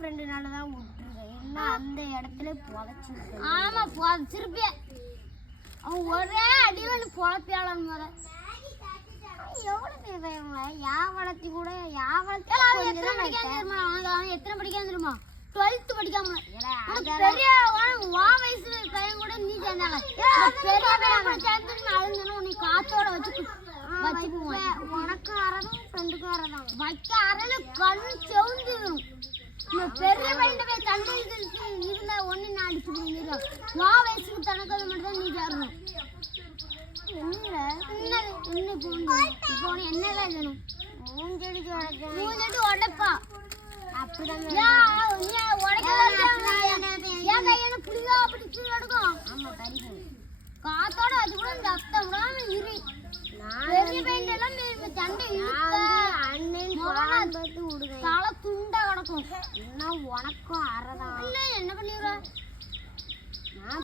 ஃப்ரெண்டுனால தான் விட்டுருக்கேன். என்ன அந்த இடத்துல புதைச்சிருக்கேன். ஆமா புதைச்சிருப்பேன். அவன் ஒரே அடியில் பொழப்பியாளன் முறை எவ்வளோ பேசுவாங்க யாவளத்தி கூட யாவளத்தி எத்தனை படிக்காம தெரியுமா? 12th படிக்காம பெரிய வயசு பையன் கூட நீ சேர்ந்தாங்க. பெரிய பையன் சேர்ந்து அழுந்தனும் உன்னை காத்தோட வச்சு உனக்கு அறதான் ஃப்ரெண்டுக்கும் அறதான் வைக்க அறல கண்ணு செவுந்துடும். பெரிய பையன் போய் சண்டை இருந்தா ஒன்னு நான் அடிச்சு போயிருந்தோம். வா வயசுக்கு தனக்கு மட்டும் தான் நீ சேரணும். என்னெல்லாம் எழுதணும்? மூஞ்செடி உடைப்பா. அப்படிதான் காத்தோட அது கூட சத்தம் விடாம இரு. பெரிய பையன் எல்லாம் சண்டை தலை துண்டா கிடக்கும். உனக்கும் அறதான் என்ன பண்ணிடுற?